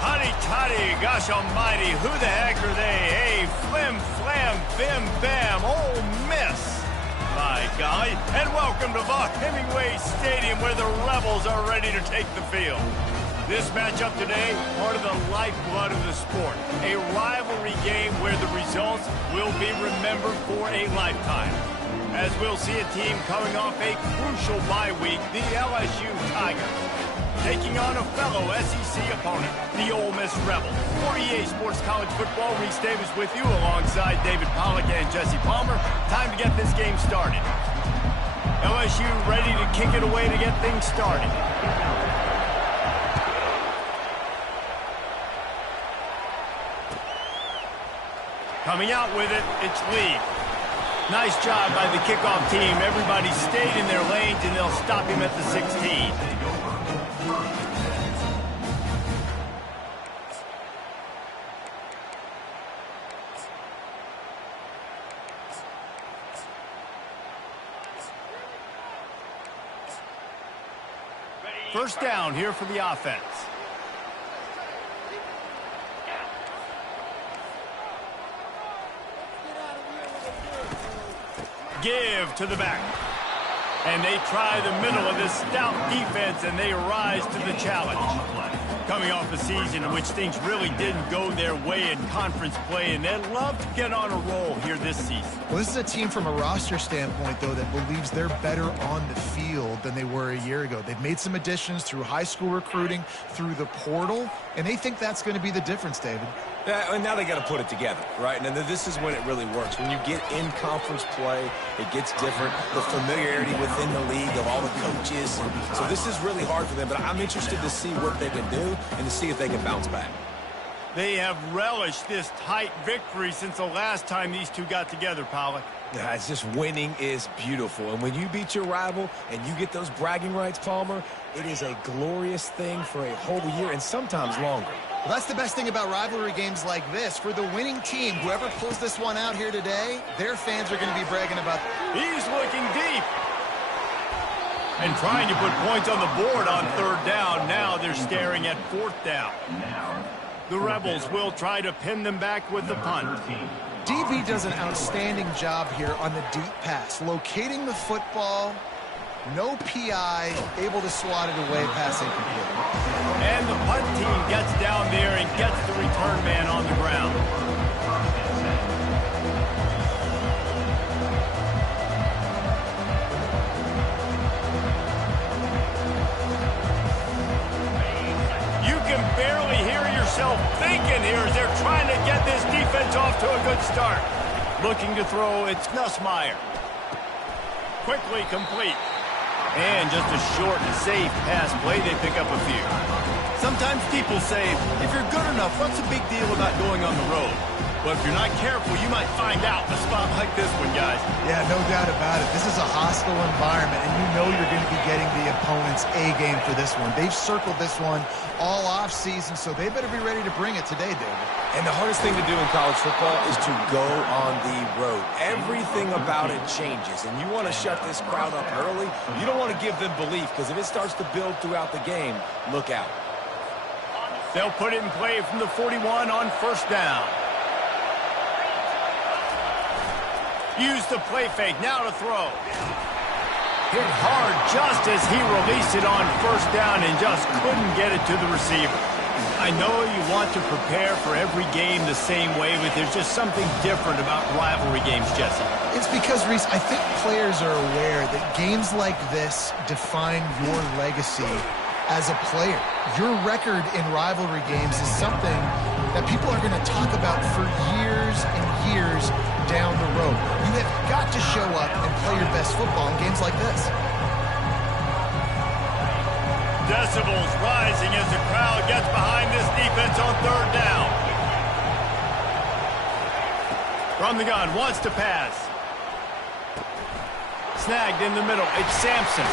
Hotty toddy, gosh almighty, who the heck are they? Hey, flim flam, bim bam, Ole Miss. My golly, and welcome to Vaught Hemingway Stadium where the Rebels are ready to take the field. This matchup today, part of the lifeblood of the sport. A rivalry game where the results will be remembered for a lifetime. As we'll see a team coming off a crucial bye week, the LSU Tigers, taking on a fellow SEC opponent, the Ole Miss Rebels. For EA Sports College Football, Reese Davis with you alongside David Pollack and Jesse Palmer. Time to get this game started. LSU ready to kick it away to get things started. Coming out with it, it's Lee. Nice job by the kickoff team. Everybody stayed in their lanes, and they'll stop him at the 16. First down here for the offense. Give to the back. And they try the middle of this stout defense, and they rise to the challenge. Coming off a season in which things really didn't go their way in conference play, and they'd love to get on a roll here this season. Well, this is a team from a roster standpoint, though, that believes they're better on the field than they were a year ago. They've made some additions through high school recruiting, through the portal, and they think that's going to be the difference, David. Yeah, and now they got to put it together, right? And then this is when it really works. When you get in conference play, it gets different. The familiarity within the league of all the coaches. So this is really hard for them, but I'm interested to see what they can do and to see if they can bounce back. They have relished this tight victory since the last time these two got together, Pollack. Yeah, it's just winning is beautiful. And when you beat your rival and you get those bragging rights, Palmer, it is a glorious thing for a whole year and sometimes longer. Well, that's the best thing about rivalry games like this. For the winning team, whoever pulls this one out here today, their fans are going to be bragging about. He's looking deep. And trying to put points on the board on third down. Now they're staring at fourth down. The Rebels will try to pin them back with the punt. DB does an outstanding job here on the deep pass, locating the football. No PI, able to swat it away, pass incomplete. And the punt team gets down there and gets the return man on the ground. You can barely hear yourself thinking here as they're trying to get this defense off to a good start. Looking to throw, it's Nussmeier. Quickly complete. And just a short and safe pass play, they pick up a few. Sometimes people say, if you're good enough, what's the big deal about going on the road? But if you're not careful, you might find out in a spot like this one, guys. Yeah, no doubt about it. This is a hostile environment, and you know you're going to be getting the opponent's A game for this one. They've circled this one all off season, so they better be ready to bring it today, David. And the hardest thing to do in college football is to go on the road. Everything about it changes, and you want to shut this crowd up early. You don't want to give them belief, because if it starts to build throughout the game, look out. They'll put it in play from the 41 on first down. Use the play fake, now to throw. Hit hard just as he released it on first down and just couldn't get it to the receiver. I know you want to prepare for every game the same way, but there's just something different about rivalry games, Jesse. It's because, Reese, I think players are aware that games like this define your legacy as a player. Your record in rivalry games is something that people are going to talk about for years and years down the road. You have got to show up and play your best football in games like this. Decibels rising as the crowd gets behind this defense on third down. From the gun, wants to pass. Snagged in the middle, it's Sampson.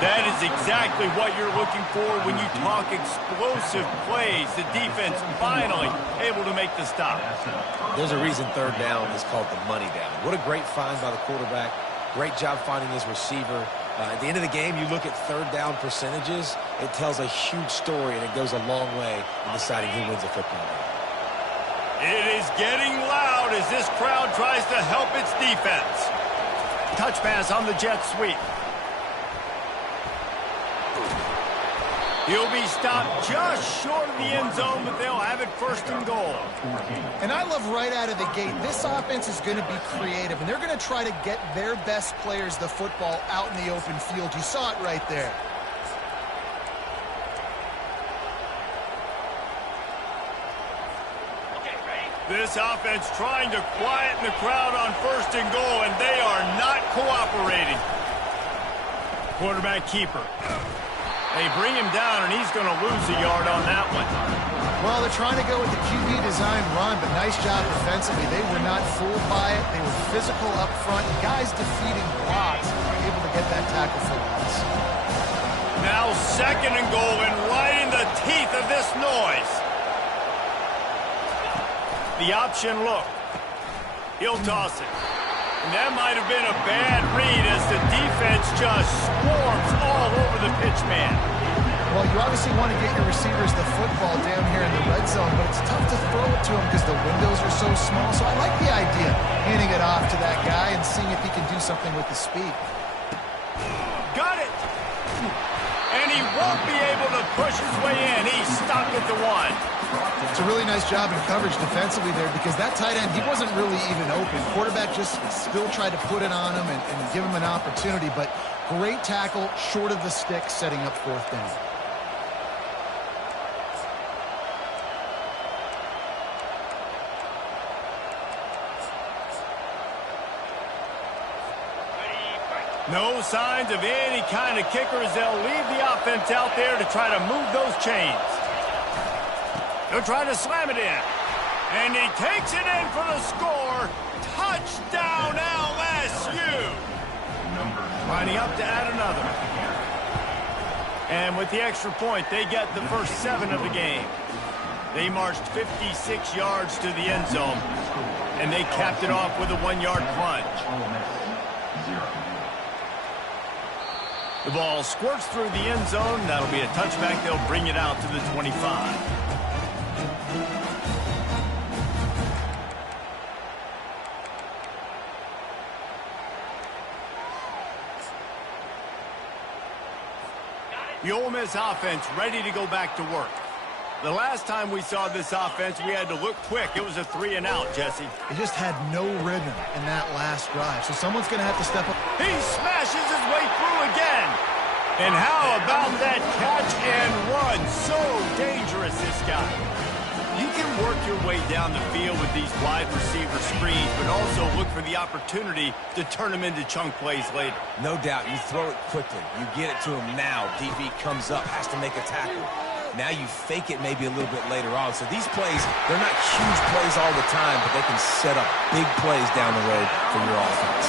That is exactly what you're looking for when you talk explosive plays. The defense finally able to make the stop. There's a reason third down is called the money down. What a great find by the quarterback. Great job finding his receiver. At the end of the game, you look at third down percentages, it tells a huge story, and it goes a long way in deciding who wins a football game. It is getting loud as this crowd tries to help its defense. Touch pass on the jet sweep. He'll be stopped just short of the end zone, but they'll have it first and goal. And I love right out of the gate, this offense is going to be creative, and they're going to try to get their best players the football out in the open field. You saw it right there. This offense trying to quieten the crowd on first and goal, and they are not cooperating. Quarterback keeper. They bring him down, and he's going to lose a yard on that one. Well, they're trying to go with the QB design run, but nice job defensively. They were not fooled by it. They were physical up front. Guys defeating blocks, able to get that tackle for loss. Now second and goal, and right in the teeth of this noise. The option look. He'll toss it. And that might have been a bad read as the defense just swarms all over the pitch man. Well, you obviously want to get your receivers the football down here in the red zone, but it's tough to throw it to them because the windows are so small. So I like the idea, handing it off to that guy and seeing if he can do something with the speed. Got it. And he won't be able to push his way in. He's stopped at the 1. It's a really nice job in coverage defensively there because that tight end, he wasn't really even open. Quarterback just still tried to put it on him and give him an opportunity, but great tackle short of the stick, setting up fourth down. No signs of any kind of kickers. They'll leave the offense out there to try to move those chains. They'll try to slam it in. And he takes it in for the score. Touchdown, LSU. Lining up to add another. And with the extra point, they get the first 7 of the game. They marched 56 yards to the end zone. And they capped it off with a 1-yard plunge. The ball squirts through the end zone. That'll be a touchback. They'll bring it out to the 25. The Ole Miss offense ready to go back to work. The last time we saw this offense, we had to look quick. It was a 3-and-out, Jesse. They just had no rhythm in that last drive, so someone's going to have to step up. He smashes his way through again. And how about that catch and run? So dangerous, this guy. You can work your way down the field with these wide receiver screens, but also look for the opportunity to turn them into chunk plays later. No doubt. You throw it quickly. You get it to him now. DB comes up, has to make a tackle. Now you fake it maybe a little bit later on. So these plays, they're not huge plays all the time, but they can set up big plays down the road for your offense.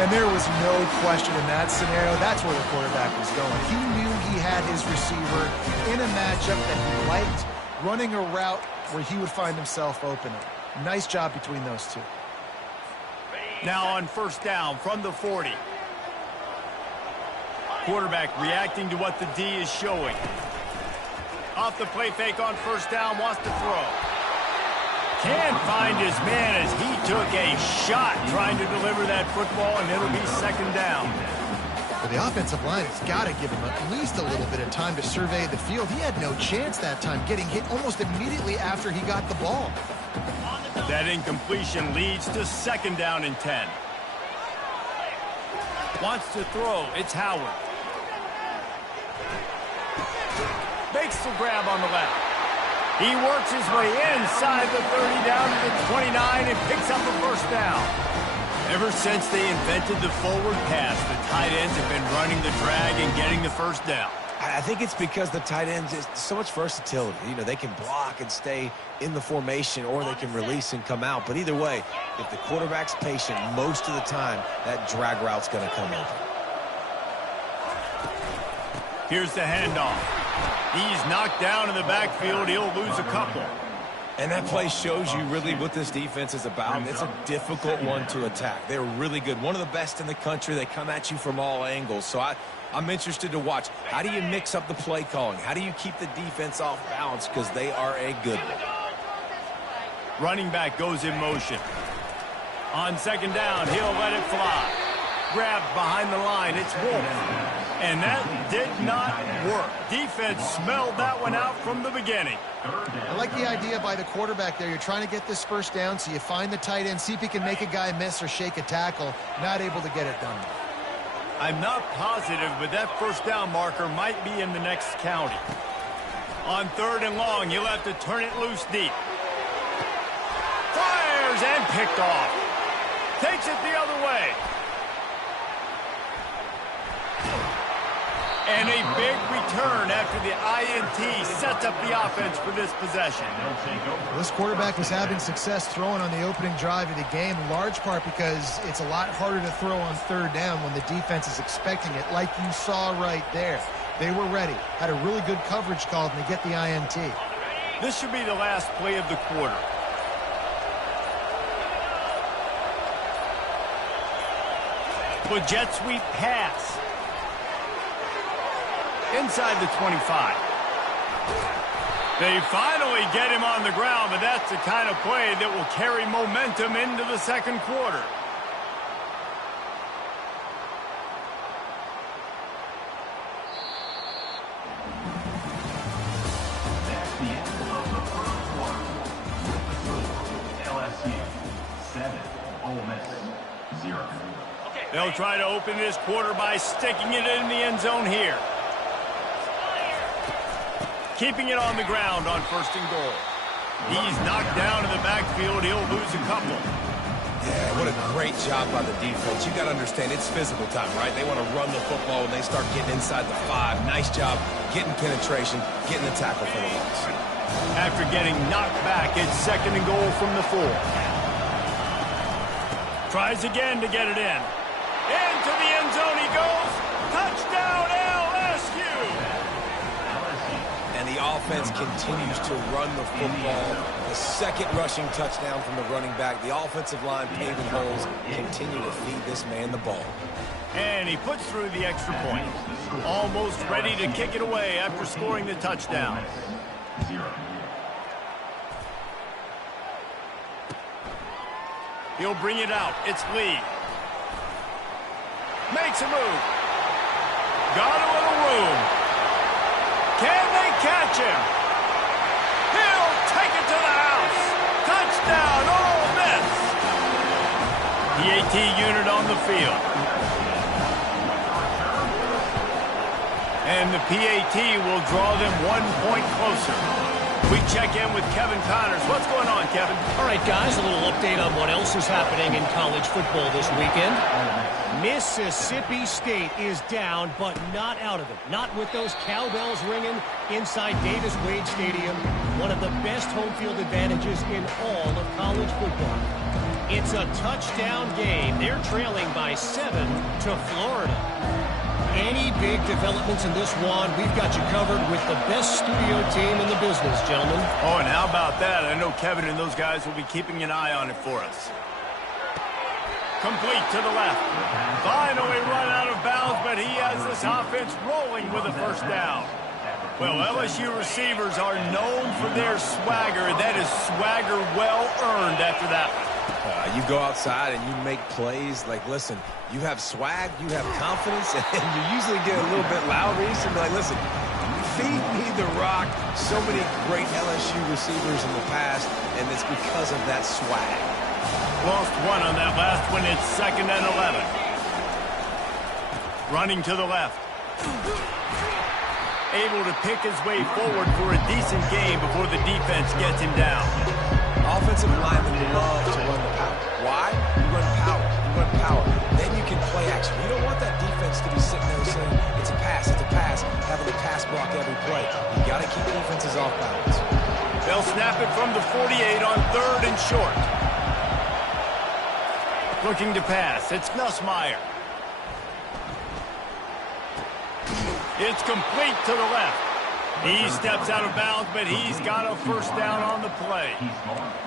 And there was no question in that scenario. That's where the quarterback was going. He knew he had his receiver in a matchup that he liked, running a route where he would find himself open. Nice job between those two. Now on first down from the 40. Quarterback reacting to what the D is showing. Off the play fake on first down, wants to throw. Can't find his man as he took a shot trying to deliver that football, and it'll be second down. But the offensive line has got to give him at least a little bit of time to survey the field. He had no chance that time, getting hit almost immediately after he got the ball. That incompletion leads to second down and 10. Wants to throw. It's Howard. Makes the grab on the left. He works his way inside the 30 down to the 29 and picks up a first down. Ever since they invented the forward pass, the tight ends have been running the drag and getting the first down. I think it's because the tight ends is so much versatility. You know, they can block and stay in the formation, or they can release and come out. But either way, if the quarterback's patient most of the time, that drag route's going to come open. Here's the handoff. He's knocked down in the backfield. He'll lose a couple. And that play shows you really what this defense is about. It's a difficult one to attack. They're really good. One of the best in the country. They come at you from all angles. So I'm interested to watch. How do you mix up the play calling? How do you keep the defense off balance? Because they are a good one. Running back goes in motion. On second down, he'll let it fly. Grabbed behind the line. It's Wolf. And that did not work. Defense smelled that one out from the beginning. I like the idea by the quarterback there. You're trying to get this first down, so you find the tight end, see if he can make a guy miss or shake a tackle. Not able to get it done. I'm not positive, but that first down marker might be in the next county. On third and long, he'll have to turn it loose deep. Fires and picked off. Takes it the other way. And a big return after the INT sets up the offense for this possession. Well, this quarterback was having success throwing on the opening drive of the game, in large part because it's a lot harder to throw on third down when the defense is expecting it, like you saw right there. They were ready, had a really good coverage called, and they get the INT. This should be the last play of the quarter. For jet sweep pass. Inside the 25. They finally get him on the ground, but that's the kind of play that will carry momentum into the second quarter. That's the end of the first quarter. LSU 7, Ole Miss 0. They'll try to open this quarter by sticking it in the end zone here. Keeping it on the ground on first and goal. He's knocked down in the backfield. He'll lose a couple. Yeah, what a great job by the defense. You got to understand, it's physical time, right? They want to run the football when they start getting inside the 5. Nice job getting penetration, getting the tackle for the loss. After getting knocked back, it's second and goal from the 4. Tries again to get it in. Into the end zone he goes. Touchdown LSU! And the offense continues to run the football. The second rushing touchdown from the running back. The offensive line paving holes. Continue to feed this man the ball. And he puts through the extra point. Almost ready to kick it away after scoring the touchdown. He'll bring it out. It's Lee. Makes a move. Got a little room. Can they catch him? He'll take it to the house. Touchdown, Ole Miss. The AT unit on the field. And the PAT will draw them 1 point closer. We check in with Kevin Connors. What's going on, Kevin? All right, guys, a little update on what else is happening in college football this weekend. Mississippi State is down, but not out of it. Not with those cowbells ringing inside Davis-Wade Stadium, one of the best home field advantages in all of college football. It's a touchdown game. They're trailing by 7 to Florida. Any big developments in this one, we've got you covered with the best studio team in the business, gentlemen. Oh, and how about that? I know Kevin and those guys will be keeping an eye on it for us. Complete to the left. Finally run out of bounds, but he has this offense rolling with a first down. Well, LSU receivers are known for their swagger. That is swagger well earned after that one. You go outside and you make plays. Like, listen, you have swag, you have confidence, and you usually get a little bit loud. So like, listen, feed me the rock. So many great LSU receivers in the past, and it's because of that swag. Lost one on that last one. It's 2nd and 11. Running to the left. Able to pick his way forward for a decent game before the defense gets him down. Offensive linemen love to run the power. Why? You run power. You run power. Then you can play action. You don't want that defense to be sitting there saying, it's a pass, having to pass block every play. You got to keep defenses off balance. They'll snap it from the 48 on 3rd and short. Looking to pass. It's Nussmeier. It's complete to the left. He steps out of bounds, but he's got a first down on the play.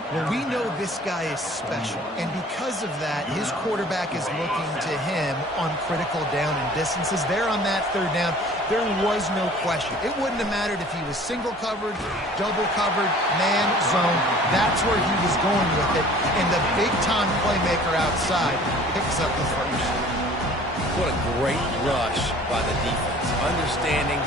Well, we know this guy is special, and because of that, his quarterback is looking to him on critical down and distances. There on that third down, there was no question. It wouldn't have mattered if he was single covered, double covered, man, zone. That's where he was going with it, and the big-time playmaker outside picks up the first. What a great rush by the defense. Understanding,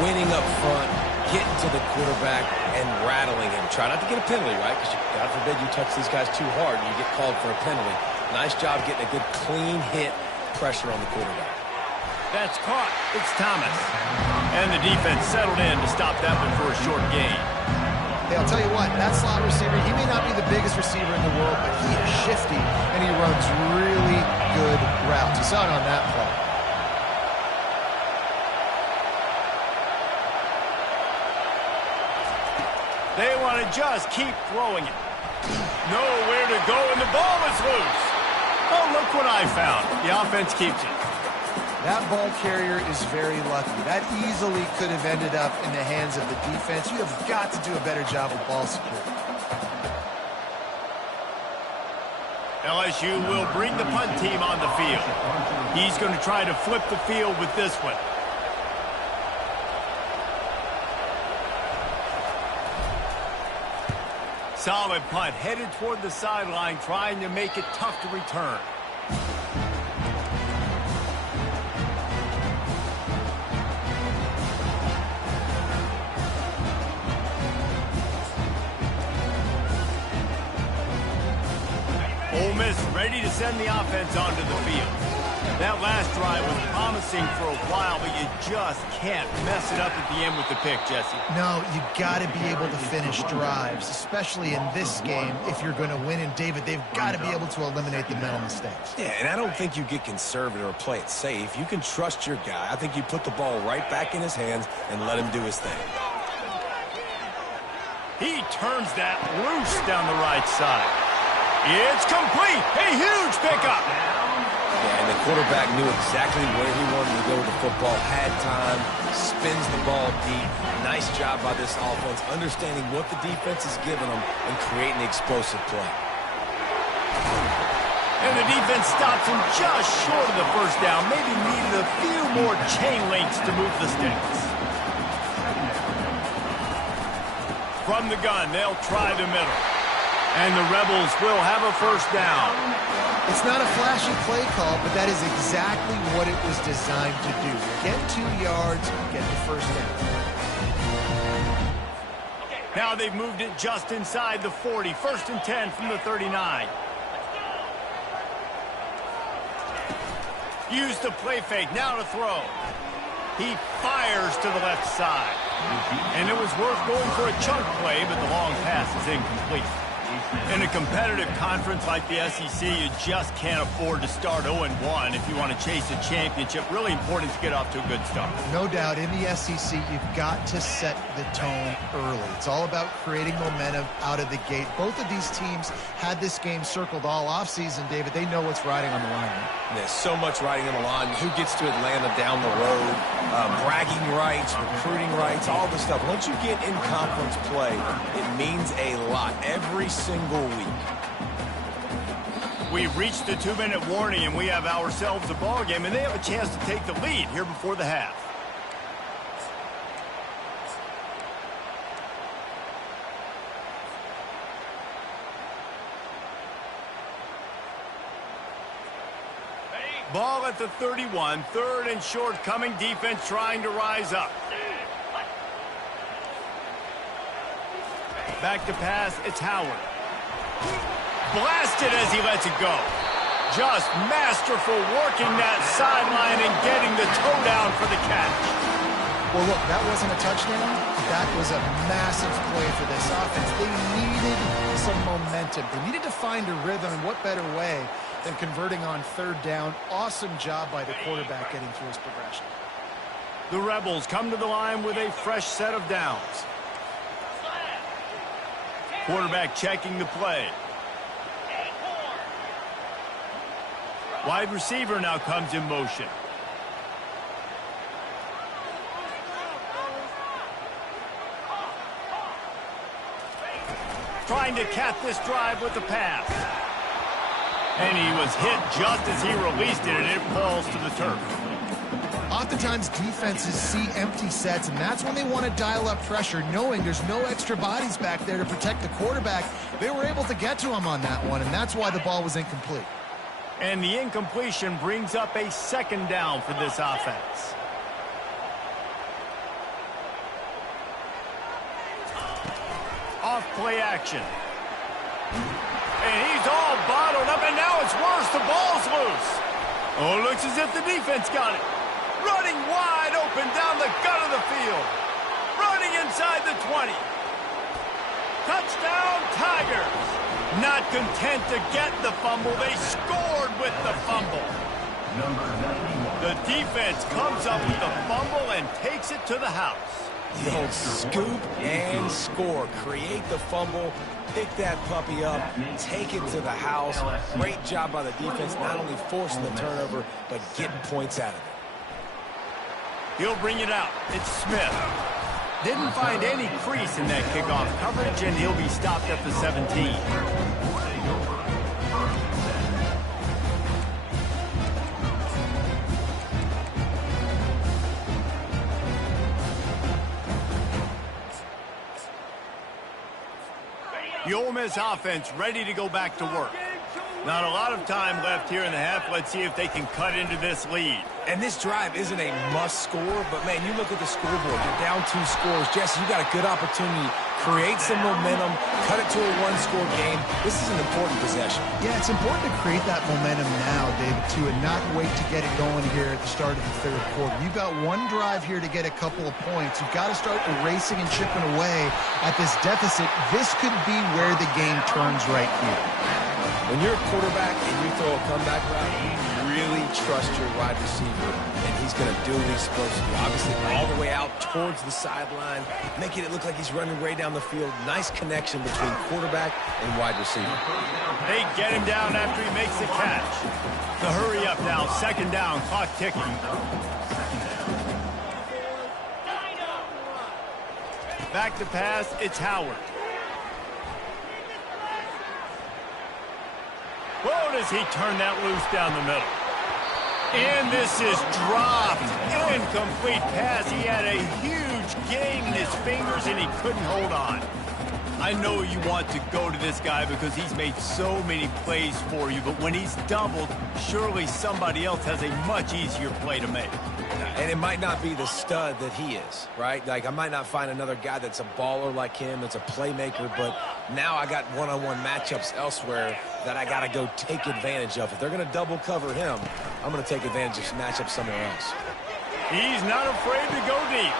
winning up front, getting to the quarterback, and rattling him. Try not to get a penalty, right? Because God forbid you touch these guys too hard and you get called for a penalty. Nice job getting a good clean hit, pressure on the quarterback. That's caught. It's Thomas. And the defense settled in to stop that one for a short gain. Hey, I'll tell you what, that slot receiver, he may not be the biggest receiver in the world, but he is shifty, and he runs really good routes. You saw it on that play. They want to just keep throwing it. Nowhere to go, and the ball is loose. Oh, look what I found. The offense keeps it. That ball carrier is very lucky. That easily could have ended up in the hands of the defense. You have got to do a better job of ball security. LSU will bring the punt team on the field. He's going to try to flip the field with this one. Solid punt, headed toward the sideline, trying to make it tough to return. Ole Miss ready to send the offense onto the field. That last drive was promising for a while, but you just can't mess it up at the end with the pick, Jesse. No, you got to be able to finish drives, especially in this game. If you're going to win, and David, they've got to be able to eliminate the mental mistakes. Yeah, and I don't think you get conservative or play it safe. You can trust your guy. I think you put the ball right back in his hands and let him do his thing. He turns that loose down the right side. It's complete. A huge pickup. Yeah, and the quarterback knew exactly where he wanted to go with the football, had time, spins the ball deep. Nice job by this offense, understanding what the defense is giving them and creating the explosive play. And the defense stops him just short of the first down. Maybe needed a few more chain links to move the sticks. From the gun, they'll try the middle. And the Rebels will have a first down. It's not a flashy play call, but that is exactly what it was designed to do. Get 2 yards, get the first down. Now they've moved it just inside the 40. 1st and 10 from the 39. Use the play fake. Now to throw. He fires to the left side. And it was worth going for a chunk play, but the long pass is incomplete. In a competitive conference like the SEC, you just can't afford to start 0-1 if you want to chase a championship. Really important to get off to a good start. No doubt, in the SEC, you've got to set the tone early. It's all about creating momentum out of the gate. Both of these teams had this game circled all offseason, David. They know what's riding on the line. There's so much riding on the line. Who gets to Atlanta down the road? Bragging rights, recruiting rights, all this stuff. Once you get in conference play, it means a lot every single week. We've reached the 2-minute warning, and we have ourselves a ball game, and they have a chance to take the lead here before the half. Ball at the 31, 3rd and short coming, defense trying to rise up. Back to pass, it's Howard. Blasted as he lets it go. Just masterful working that sideline and getting the toe down for the catch. Well, look, that wasn't a touchdown. That was a massive play for this offense. They needed some momentum. They needed to find a rhythm, and what better way than converting on 3rd down. Awesome job by the quarterback getting through his progression. The Rebels come to the line with a fresh set of downs. Quarterback checking the play. Wide receiver now comes in motion. trying to cap this drive with the pass. And he was hit just as he released it, and it falls to the turf. Oftentimes, defenses see empty sets, and that's when they want to dial up pressure, knowing there's no extra bodies back there to protect the quarterback. They were able to get to him on that one, and that's why the ball was incomplete. And the incompletion brings up a second down for this offense. Off play action. And he's all bottled up, and now it's worse. The ball's loose. Oh, it looks as if the defense got it. Running wide open down the gut of the field. Running inside the 20. Touchdown, Tigers. Not content to get the fumble, they scored with the fumble. The defense comes up with the fumble and takes it to the house. The old scoop and score. Create the fumble, pick that puppy up, take it to the house. Great job by the defense, not only forcing the turnover, but getting points out of it. He'll bring it out. It's Smith. Didn't find any crease in that kickoff coverage, and he'll be stopped at the 17. The Ole Miss offense ready to go back to work. Not a lot of time left here in the half. Let's see if they can cut into this lead. And this drive isn't a must score, but, man, you look at the scoreboard. You're down 2 scores. Jesse, you got a good opportunity. Create some momentum. Cut it to a 1-score game. This is an important possession. Yeah, it's important to create that momentum now, David, too, and not wait to get it going here at the start of the third quarter. You've got one drive here to get a couple of points. You've got to start erasing and chipping away at this deficit. This could be where the game turns right here. When you're a quarterback and you throw a comeback route, you really trust your wide receiver, and he's going to do what he's supposed to do. Obviously, all the way out towards the sideline, making it look like he's running way down the field. Nice connection between quarterback and wide receiver. They get him down after he makes the catch. The hurry up now, second down, clock ticking. Back to pass, it's Howard. Whoa, does he turn that loose down the middle. And this is dropped. Incomplete pass. He had a huge gain in his fingers, and he couldn't hold on. I know you want to go to this guy because he's made so many plays for you, but when he's doubled, surely somebody else has a much easier play to make. And it might not be the stud that he is, right? Like, I might not find another guy that's a baller like him, that's a playmaker, but now I got one-on-one matchups elsewhere that I got to go take advantage of. If they're going to double cover him, I'm going to take advantage of matchups somewhere else. He's not afraid to go deep.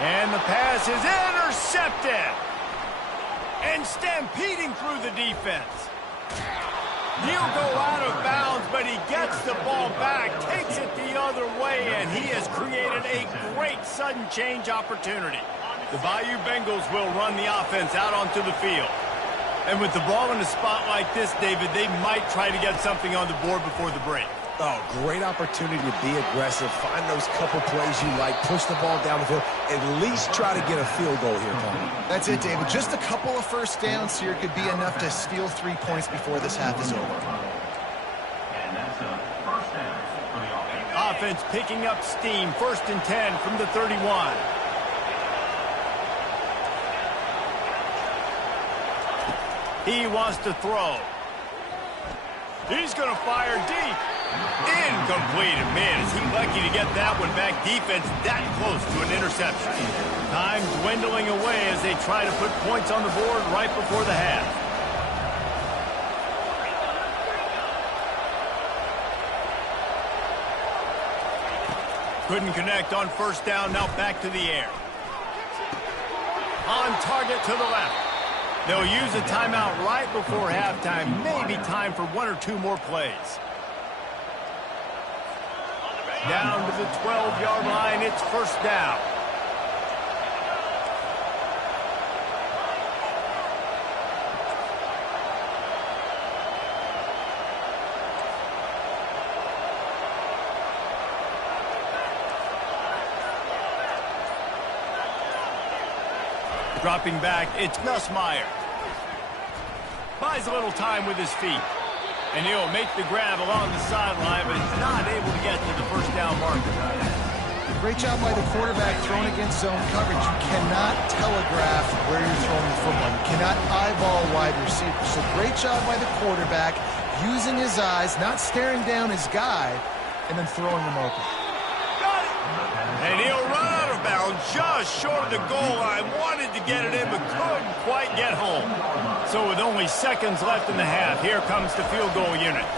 And the pass is intercepted. And stampeding through the defense. He'll go out of bounds, but he gets the ball back, takes it the other way, and he has created a great sudden change opportunity. The Bayou Bengals will run the offense out onto the field. And with the ball in a spot like this, David, they might try to get something on the board before the break. Oh, great opportunity to be aggressive. Find those couple plays you like. Push the ball down the field. At least try to get a field goal here, Tony. That's it, David. Just a couple of first downs here could be enough to steal 3 points before this half is over. And that's a first down for the offense. Offense picking up steam. 1st and 10 from the 31. He wants to throw. He's going to fire deep. Incomplete. And man, is he lucky to get that one back. Defense that close to an interception. Time dwindling away as they try to put points on the board right before the half. Couldn't connect on 1st down. Now back to the air. On target to the left. They'll use a timeout right before halftime. Maybe time for 1 or 2 more plays. Down to the 12-yard line. It's 1st down. Dropping back, it's Nussmeier. Buys a little time with his feet. And he'll make the grab along the sideline, but he's not able to get to the first down marker. Great job by the quarterback throwing against zone coverage. You cannot telegraph where you're throwing the football. You cannot eyeball wide receivers. So great job by the quarterback using his eyes, not staring down his guy, and then throwing him open. Got it! And he'll run out of bounds just short of the goal line. Wanted to get it in, but couldn't quite get home. So with only seconds left in the half, here comes the field goal unit.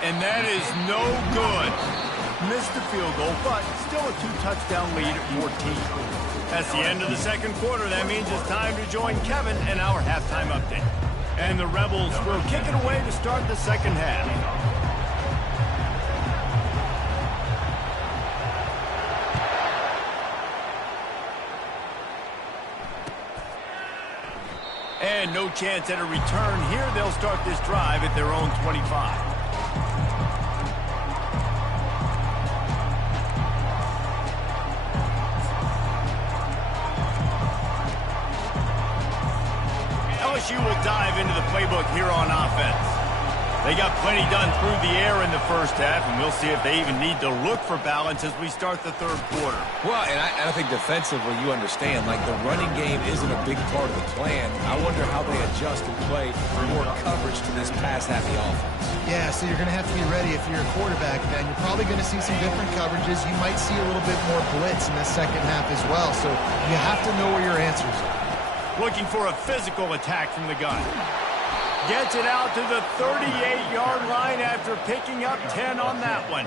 And that is no good. Missed the field goal, but still a 2-touchdown lead at 14. That's the end of the second quarter. That means it's time to join Kevin in our halftime update. And the Rebels will kick it away to start the second half. And no chance at a return here. They'll start this drive at their own 25. LSU will dive into the playbook here on offense. They got plenty done through the air in the first half, and we'll see if they even need to look for balance as we start the third quarter. Well, and I think defensively, you understand, like the running game isn't a big part of the plan. I wonder how they adjust and play more coverage to this pass-happy offense. Yeah, so you're going to have to be ready if you're a quarterback, then. You're probably going to see some different coverages. You might see a little bit more blitz in the second half as well, so you have to know where your answers are. Looking for a physical attack from the gun. Gets it out to the 38-yard line after picking up 10 on that one.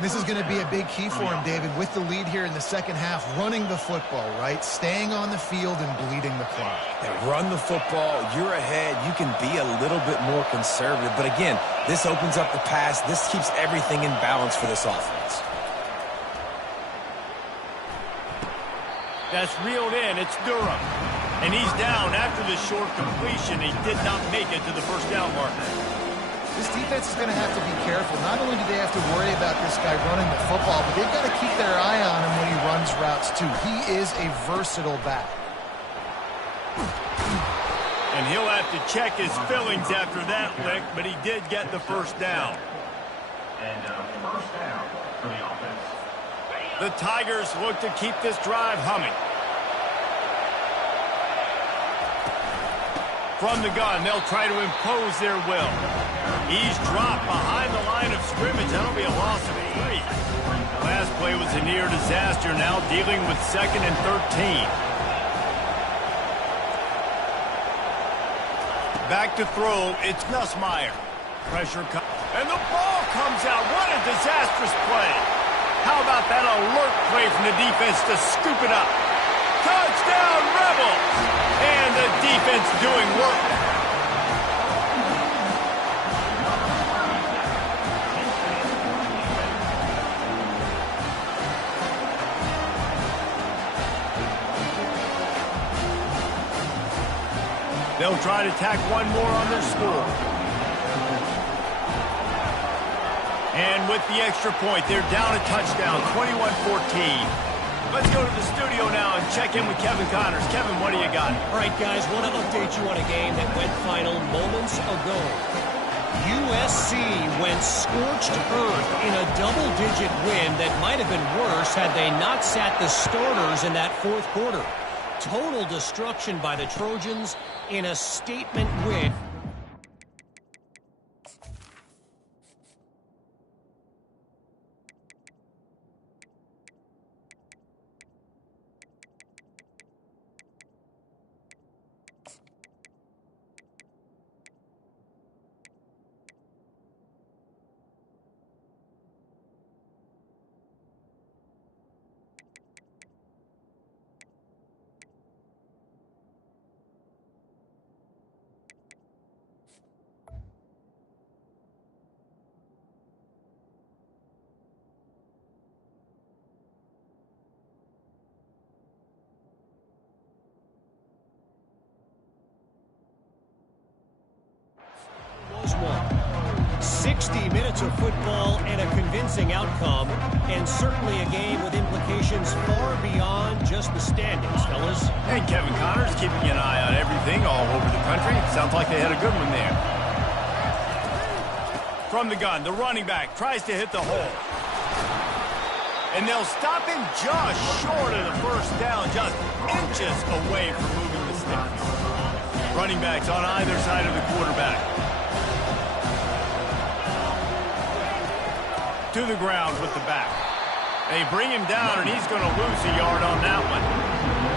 This is going to be a big key for him, David, with the lead here in the second half, running the football, right? Staying on the field and bleeding the clock. Yeah, run the football. You're ahead. You can be a little bit more conservative. But again, this opens up the pass. This keeps everything in balance for this offense. That's reeled in. It's Durham. And he's down after the short completion. He did not make it to the first down marker. This defense is going to have to be careful. Not only do they have to worry about this guy running the football, but they've got to keep their eye on him when he runs routes too. He is a versatile back. And he'll have to check his fillings after that lick, but he did get the first down. And first down for the offense. The Tigers look to keep this drive humming. From the gun, they'll try to impose their will. He's dropped behind the line of scrimmage. That'll be a loss of 3. Last play was a near disaster, now dealing with 2nd and 13. Back to throw, it's Nussmeier. Pressure comes, and the ball comes out. What a disastrous play. How about that alert play from the defense to scoop it up? Touchdown, Rebels! And the defense doing work. They'll try to tack one more on their score. And with the extra point, they're down a touchdown, 21-14. Let's go to the studio now and check in with Kevin Connors. Kevin, what do you got? All right, guys, want to update you on a game that went final moments ago. USC went scorched earth in a double-digit win that might have been worse had they not sat the starters in that fourth quarter. Total destruction by the Trojans in a statement win. 60 minutes of football and a convincing outcome, and certainly a game with implications far beyond just the standings, fellas. And Kevin Connors keeping an eye on everything all over the country. Sounds like they had a good one there. From the gun, the running back tries to hit the hole. And they'll stop him just short of the first down, just inches away from moving the sticks. Running backs on either side of the quarterback. To the ground with the back. They bring him down, and he's going to lose a yard on that one.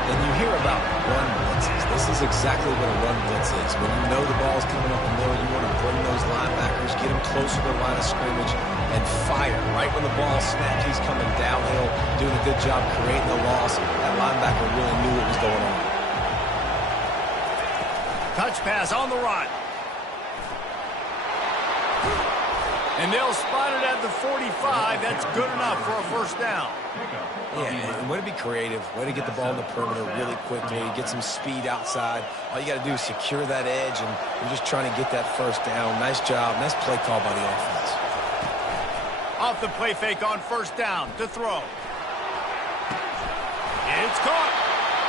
And you hear about run blitzes. This is exactly what a run blitz is. When you know the ball's coming up the middle, you want to bring those linebackers, get them closer to the line of scrimmage, and fire. Right when the ball snapped, he's coming downhill, doing a good job creating the loss. That linebacker really knew what was going on. Touch pass on the run. And they'll spot it at the 45. That's good enough for a first down. Yeah, and way to be creative. Way to get the ball in the perimeter really quickly. Get some speed outside. All you got to do is secure that edge, and you're just trying to get that first down. Nice job. Nice play call by the offense. Off the play fake on first down to throw. It's caught.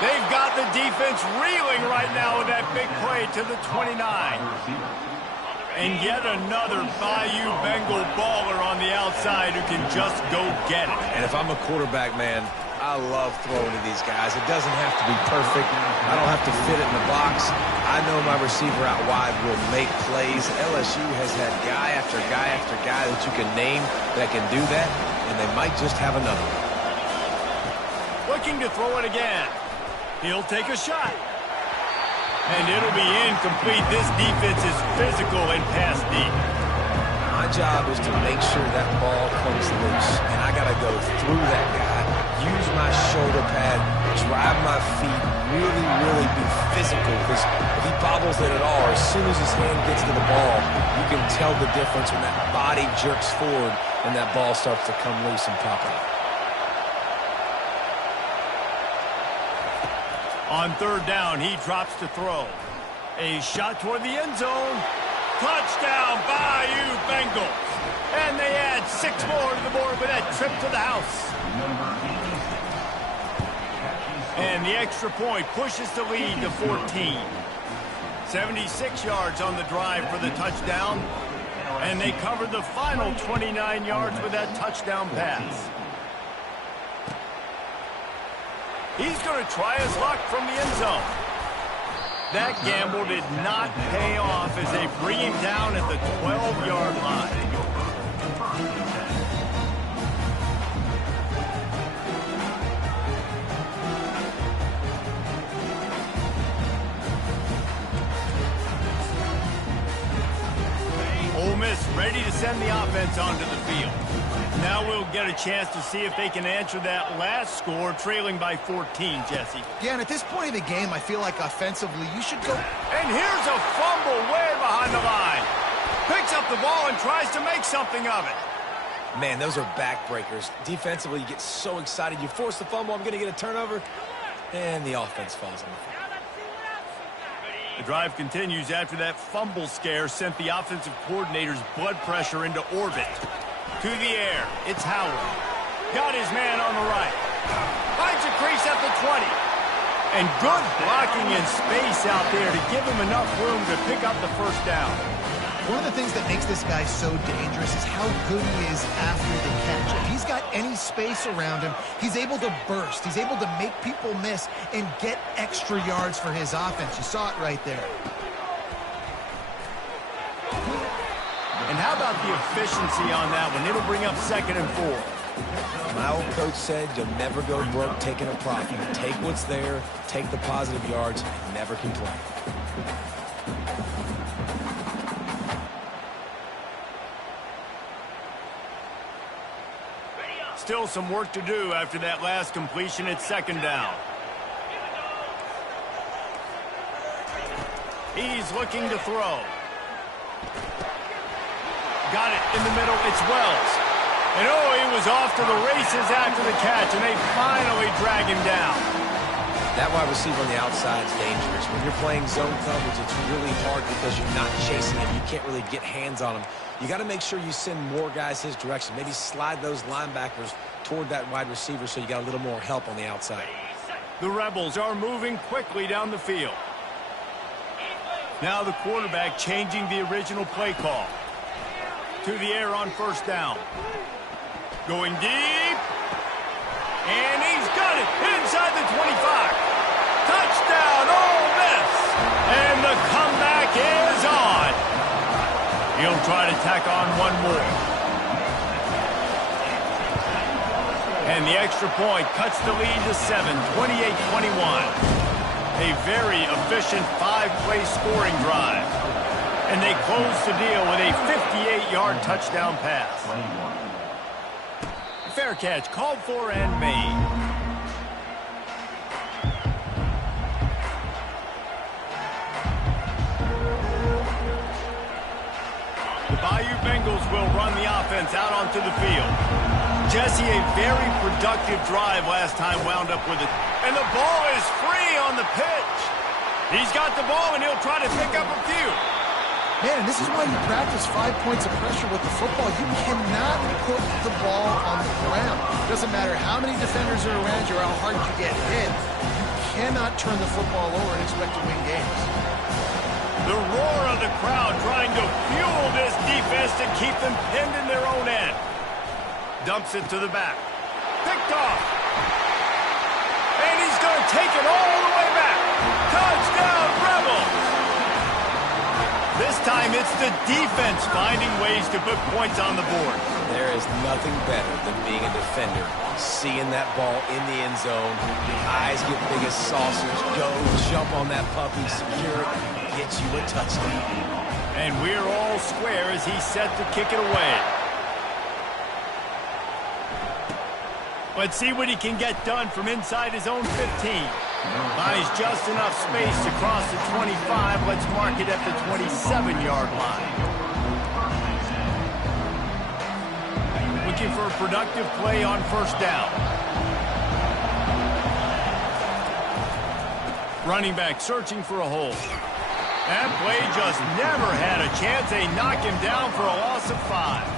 They've got the defense reeling right now with that big play to the 29. And yet another Bayou Bengal baller on the outside who can just go get it. And if I'm a quarterback, man, I love throwing to these guys. It doesn't have to be perfect. I don't have to fit it in the box. I know my receiver out wide will make plays. LSU has had guy after guy after guy that you can name that can do that, and they might just have another one. Looking to throw it again. He'll take a shot. And it'll be incomplete. This defense is physical and pass deep. My job is to make sure that ball comes loose, and I got to go through that guy, use my shoulder pad, drive my feet, really be physical, because if he bobbles it at all, as soon as his hand gets to the ball, you can tell the difference when that body jerks forward and that ball starts to come loose and pop out. On third down, he drops to throw. A shot toward the end zone. Touchdown, Bayou Bengals. And they add 6 more to the board with that trip to the house. And the extra point pushes the lead to 14. 76 yards on the drive for the touchdown. And they covered the final 29 yards with that touchdown pass. He's going to try his luck from the end zone. That gamble did not pay off as they bring him down at the 12-yard line. Ole Miss ready to send the offense onto the field. Now we'll get a chance to see if they can answer that last score, trailing by 14, Jesse. Yeah, and at this point of the game, I feel like offensively, you should go. And here's a fumble way behind the line. Picks up the ball and tries to make something of it. Man, those are backbreakers. Defensively, you get so excited. You force the fumble, I'm going to get a turnover, and the offense falls on the field. The drive continues after that fumble scare sent the offensive coordinator's blood pressure into orbit. To the air, it's Howard. Got his man on the right. Finds a crease at the 20. And good blocking in space out there to give him enough room to pick up the first down. One of the things that makes this guy so dangerous is how good he is after the catch. If he's got any space around him, he's able to burst. He's able to make people miss and get extra yards for his offense. You saw it right there. And how about the efficiency on that one? It'll bring up 2nd and 4. My old coach said you'll never go broke taking a profit. Take what's there, take the positive yards, and never complain. Still some work to do after that last completion at 2nd down. He's looking to throw. Got it in the middle. It's Wells. And oh, he was off to the races after the catch, and they finally drag him down. That wide receiver on the outside is dangerous. When you're playing zone coverage, it's really hard because you're not chasing him. You can't really get hands on him. You got to make sure you send more guys his direction. Maybe slide those linebackers toward that wide receiver so you got a little more help on the outside. The Rebels are moving quickly down the field. Now the quarterback changing the original play call. To the air on first down. Going deep. And he's got it inside the 25. Touchdown, Ole Miss. And the comeback is on. He'll try to tack on one more. And the extra point cuts the lead to 7, 28-21. A very efficient 5-play scoring drive. And they close the deal with a 58-yard touchdown pass. Fair catch called for and made. The Bayou Bengals will run the offense out onto the field. Jesse, a very productive drive last time, wound up with it. And the ball is free on the pitch. He's got the ball, and he'll try to pick up a few. Man, and this is why you practice 5 points of pressure with the football. You cannot put the ball on the ground. It doesn't matter how many defenders are around you or how hard you get hit. You cannot turn the football over and expect to win games. The roar of the crowd trying to fuel this defense to keep them pinned in their own end. Dumps it to the back. Picked off. And he's going to take it all the way back. Touchdown, Rebels! This time it's the defense finding ways to put points on the board. There is nothing better than being a defender. Seeing that ball in the end zone, your eyes get big as saucers, go jump on that puppy, secure it, get you a touchdown. And we're all square as he's set to kick it away. Let's see what he can get done from inside his own 15. Buys just enough space to cross the 25. Let's mark it at the 27-yard line. Looking for a productive play on first down. Running back searching for a hole. That play just never had a chance. They knock him down for a loss of 5.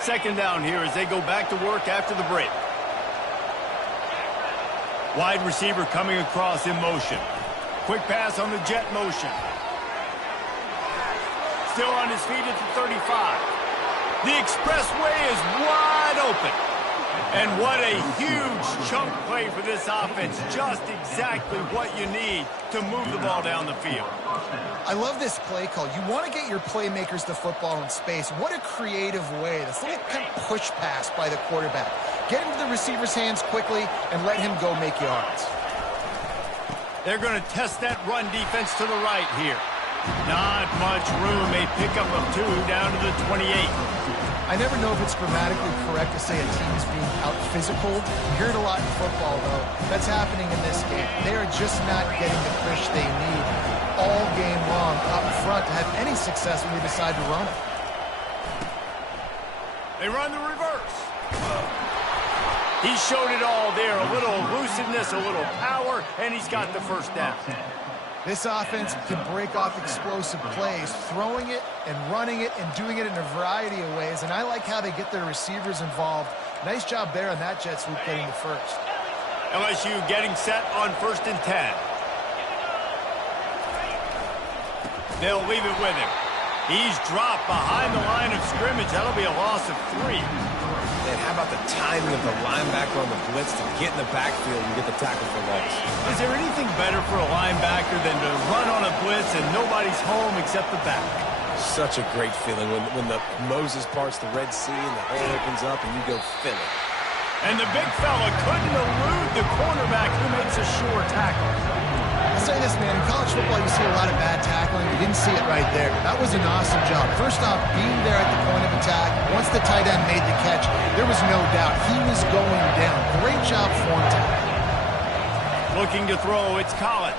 Second down here as they go back to work after the break. Wide receiver coming across in motion. Quick pass on the jet motion. Still on his feet at the 35. The expressway is wide open. And what a huge chunk play for this offense. Just exactly what you need to move the ball down the field. I love this play call. You want to get your playmakers the football in space. What a creative way. This little kind of push pass by the quarterback. Get into the receiver's hands quickly and let him go make yards. They're going to test that run defense to the right here. Not much room. A pickup of 2 down to the 28. I never know if it's grammatically correct to say a team is being out-physical. You hear it a lot in football, though. That's happening in this game. They are just not getting the push they need all game long up front to have any success when they decide to run it. They run the reverse. He showed it all there. A little elusiveness, a little power, and he's got the first down. This offense can break off explosive plays, throwing it and running it and doing it in a variety of ways. And I like how they get their receivers involved. Nice job there on that jet sweep getting the first. LSU getting set on 1st and 10. They'll leave it with him. He's dropped behind the line of scrimmage. That'll be a loss of 3. And how about the timing of the linebacker on the blitz to get in the backfield and get the tackle for loss? Is there anything better for a linebacker than to run on a blitz and nobody's home except the back? Such a great feeling when the Moses parts the Red Sea and the hole opens up and you go fill it. And the big fella couldn't elude the cornerback who makes a sure tackle. I'll say this, man. In college football, you see a lot of bad tackling. You didn't see it right there. That was an awesome job. First off, being there at the point of attack. Once the tight end made the catch, there was no doubt he was going down. Great job form tackle. Looking to throw, it's Collins.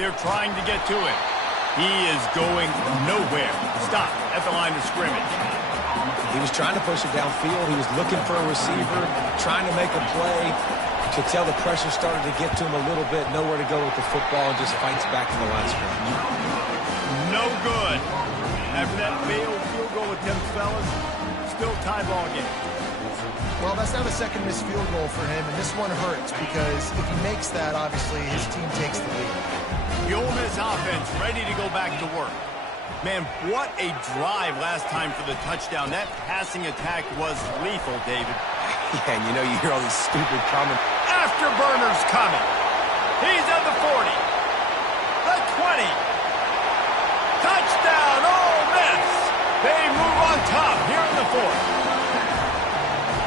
They're trying to get to him. He is going nowhere. Stop at the line of scrimmage. He was trying to push it downfield. He was looking for a receiver, trying to make a play. Could tell the pressure started to get to him a little bit. Nowhere to go with the football and just fights back to the line of scrimmage. No good. After that failed field goal with them fellas, still tie ball game. Well, that's now the second missed field goal for him, and this one hurts because if he makes that, obviously his team takes the lead. The Ole Miss offense ready to go back to work. Man, what a drive last time for the touchdown. That passing attack was lethal, David. Yeah, and you hear all these stupid comments. Afterburners coming. He's at the 40. The 20. Touchdown, Ole Miss. They move on top here in the fourth.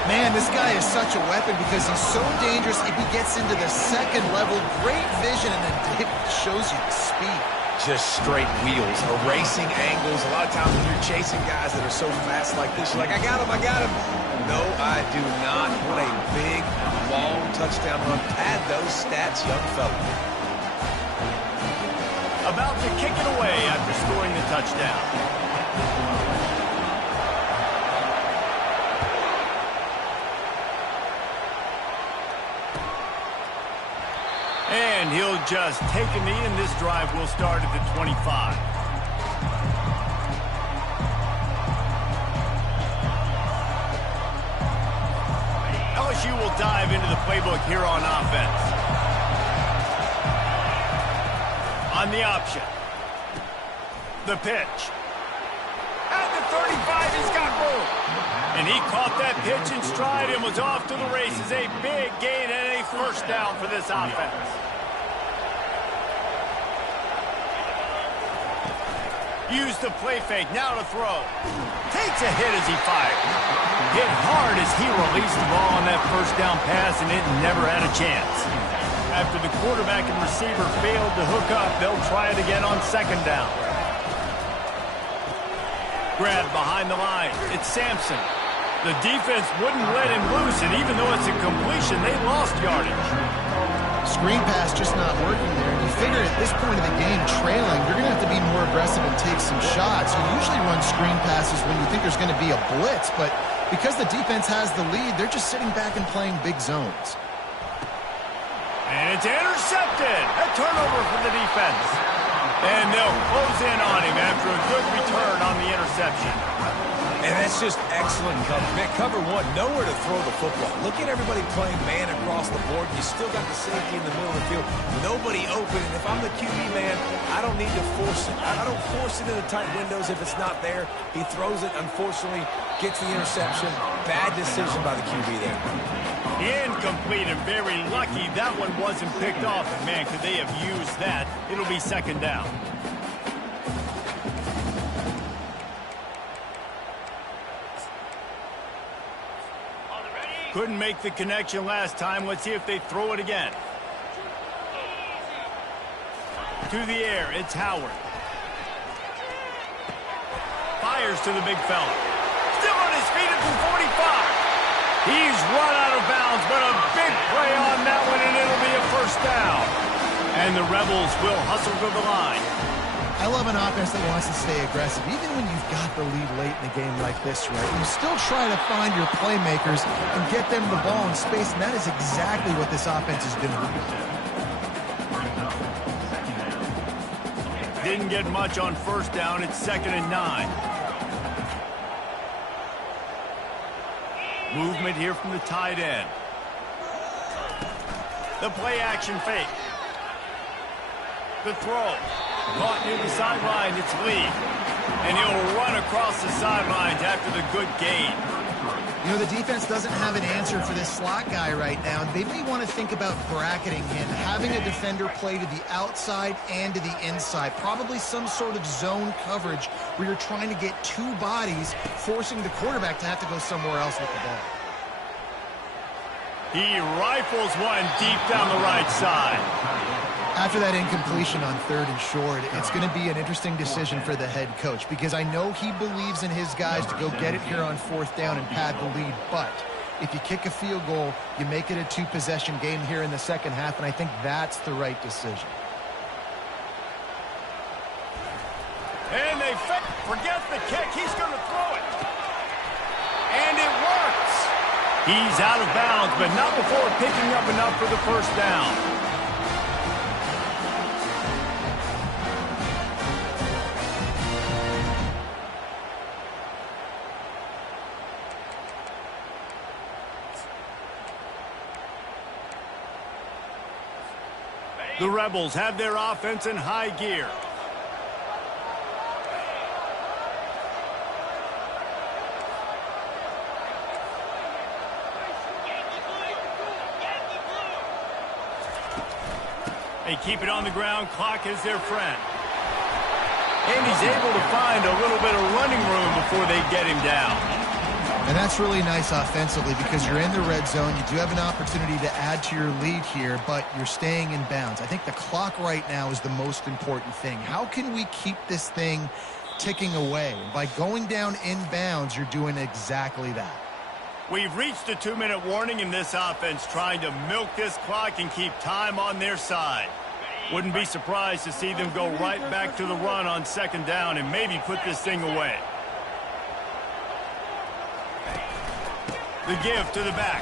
Man, this guy is such a weapon because he's so dangerous if he gets into the second level. Great vision, and then David shows you the speed. Just straight wheels, erasing angles. A lot of times when you're chasing guys that are so fast like this, you're like, I got him. No, I do not. What a big, long touchdown run. Pad those stats, young fella. About to kick it away after scoring the touchdown. And he'll just take a knee, and this drive will start at the 25. LSU will dive into the playbook here on offense. On the option. The pitch. At the 35, he's got room. And he caught that pitch in stride and was off to the races. A big gain and a first down for this offense. Use the play fake, now to throw. Takes a hit as he fires. Hit hard as he released the ball on that first down pass, and it never had a chance. After the quarterback and receiver failed to hook up, they'll try it again on second down. Grab behind the line. It's Sampson. The defense wouldn't let him loose, and even though it's a completion, they lost yardage. Screen pass just not working there. And you figure at this point of the game, trailing, you're going to have to be more aggressive and take some shots. You usually run screen passes when you think there's going to be a blitz, but because the defense has the lead, they're just sitting back and playing big zones. And it's intercepted. A turnover for the defense. And they'll close in on him after a good return on the interception. And that's just excellent cover. Man, cover one, nowhere to throw the football. Look at everybody playing man across the board. You still got the safety in the middle of the field. Nobody open. And if I'm the QB, man, I don't need to force it. I don't force it into tight windows if it's not there. He throws it, unfortunately, gets the interception. Bad decision by the QB there. Incomplete, and very lucky that one wasn't picked off. And man, could they have used that? It'll be second down. Couldn't make the connection last time. Let's see if they throw it again. To the air, it's Howard. Fires to the big fella. Still on his feet at the 45. He's run out of bounds, but a big play on that one, and it'll be a first down. And the Rebels will hustle to the line. I love an offense that wants to stay aggressive. Even when you've got the lead late in a game like this, right? You still try to find your playmakers and get them the ball in space, and that is exactly what this offense is doing. Didn't get much on first down. It's 2nd and 9. Movement here from the tight end. The play action fake. The throw. Caught near the sideline, it's Lee. And he'll run across the sidelines after the good gain. You know, the defense doesn't have an answer for this slot guy right now. They may want to think about bracketing him, having a defender play to the outside and to the inside. Probably some sort of zone coverage where you're trying to get two bodies, forcing the quarterback to have to go somewhere else with the ball. He rifles one deep down the right side. After that incompletion on 3rd and short, it's going to be an interesting decision for the head coach because I know he believes in his guys to go get it here on 4th down and pad the lead. But if you kick a field goal, you make it a 2-possession game here in the second half, and I think that's the right decision. And they forget the kick. He's going to throw it. And it works. He's out of bounds, but not before picking up enough for the first down. The Rebels have their offense in high gear. They keep it on the ground. Clock is their friend. And he's able to find a little bit of running room before they get him down. And that's really nice offensively because you're in the red zone. You do have an opportunity to add to your lead here, but you're staying in bounds. I think the clock right now is the most important thing. How can we keep this thing ticking away? And by going down in bounds, you're doing exactly that. We've reached a 2-minute warning in this offense, trying to milk this clock and keep time on their side. Wouldn't be surprised to see them go right back to the run on 2nd down and maybe put this thing away. The give to the back.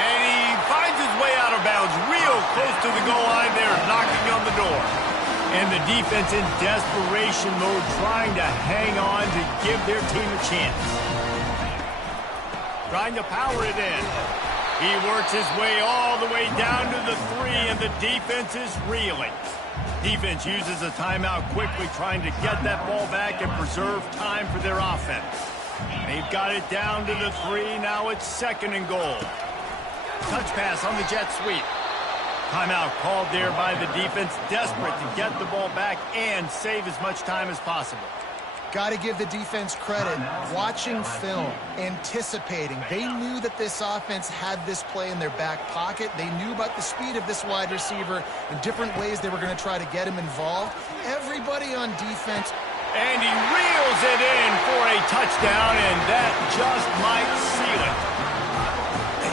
And he finds his way out of bounds real close to the goal line there, knocking on the door. And the defense in desperation mode, trying to hang on to give their team a chance. Trying to power it in. He works his way all the way down to the 3, and the defense is reeling. Defense uses a timeout quickly, trying to get that ball back and preserve time for their offense. They've got it down to the 3. Now it's 2nd and goal. Touch pass on the jet sweep. Timeout called there by the defense, desperate to get the ball back and save as much time as possible. Got to give the defense credit. Watching film, anticipating. They knew that this offense had this play in their back pocket. They knew about the speed of this wide receiver and different ways they were going to try to get him involved. Everybody on defense. And he reels it in for a touchdown, and that just might seal it.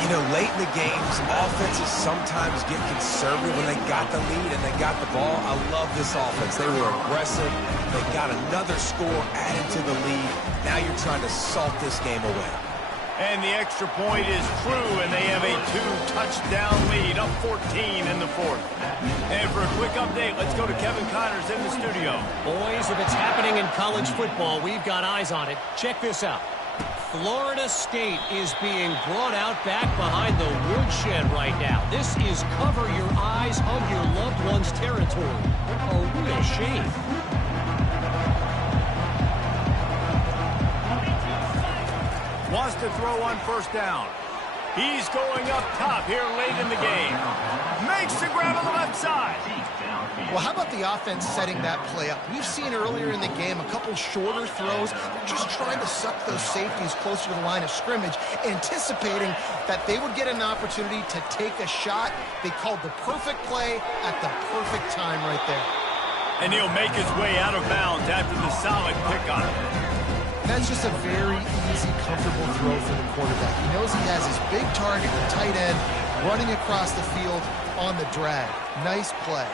You know, late in the games, offenses sometimes get conservative when they got the lead and they got the ball. I love this offense. They were aggressive. They got another score added to the lead. Now you're trying to salt this game away. And the extra point is true, and they have a 2-touchdown lead, up 14 in the 4th. And for a quick update, let's go to Kevin Connors in the studio. Boys, if it's happening in college football, we've got eyes on it. Check this out. Florida State is being brought out back behind the woodshed right now. This is cover your eyes, hug your loved one's territory. A real shame. Wants to throw on 1st down. He's going up top here late in the game. Makes the grab on the left side. Well, how about the offense setting that play up? We've seen earlier in the game a couple shorter throws. They're just trying to suck those safeties closer to the line of scrimmage, anticipating that they would get an opportunity to take a shot. They called the perfect play at the perfect time right there. And he'll make his way out of bounds after the solid pick on it. That's just a very easy, comfortable throw for the quarterback. He knows he has his big target, the tight end, running across the field on the drag. Nice play.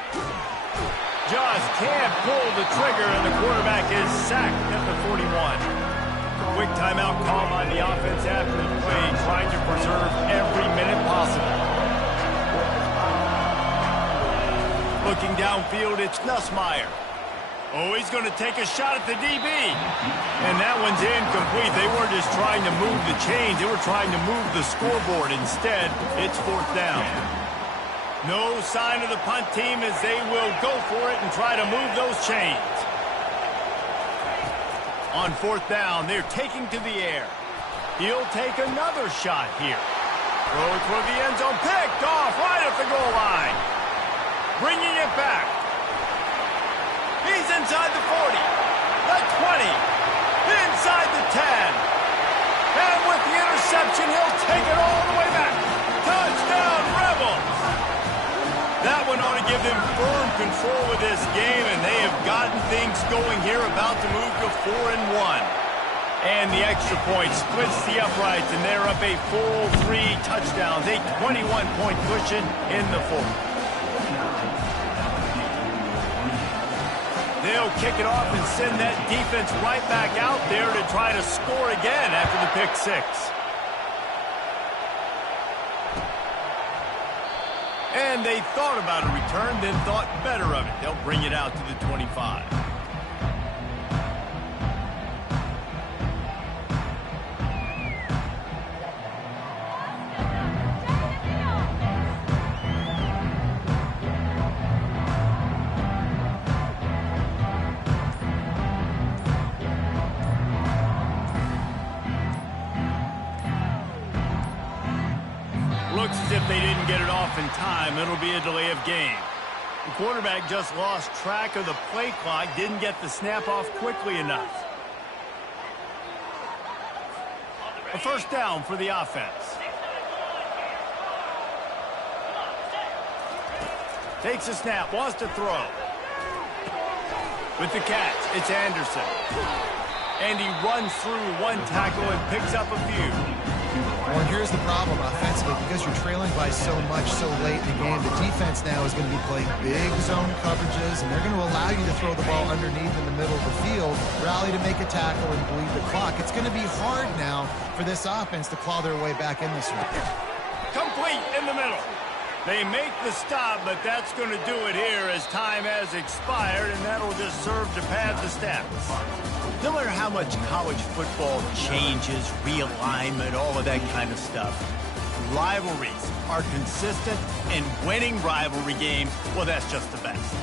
Just can't pull the trigger, and the quarterback is sacked at the 41. Quick timeout call by the offense after the play, trying to preserve every minute possible. Looking downfield, it's Nussmeier. Oh, he's going to take a shot at the DB. And that one's incomplete. They weren't just trying to move the chains. They were trying to move the scoreboard. Instead, it's 4th down. No sign of the punt team as they will go for it and try to move those chains. On 4th down, they're taking to the air. He'll take another shot here. Throw it toward the end zone. Picked off right at the goal line. Bringing it back. He's inside the 40. The 20. Inside the 10. And with the interception, he'll take it all the way back. Touchdown, Rebels! That one ought to give them firm control with this game, and they have gotten things going here, about to move to 4-1. And the extra point splits the uprights, and they're up a full 3 touchdowns, a 21-point cushion in the 4th. They'll kick it off and send that defense right back out there to try to score again after the pick 6. And they thought about a return, then thought better of it. They'll bring it out to the 25. Looks as if they didn't get it off in time. It'll be a delay of game. The quarterback just lost track of the play clock, didn't get the snap off quickly enough. A 1st down for the offense. Takes a snap, wants to throw. With the catch, it's Anderson. And he runs through 1 tackle and picks up a few. Well, here's the problem offensively. Because you're trailing by so much so late in the game, the defense now is going to be playing big zone coverages, and they're going to allow you to throw the ball underneath in the middle of the field, rally to make a tackle, and bleed the clock. It's going to be hard now for this offense to claw their way back in this one. Complete in the middle. They make the stop, but that's going to do it here as time has expired, and that'll just serve to pad the stats. No matter how much college football changes, realignment, all of that kind of stuff, rivalries are consistent, and winning rivalry games, well, that's just the best.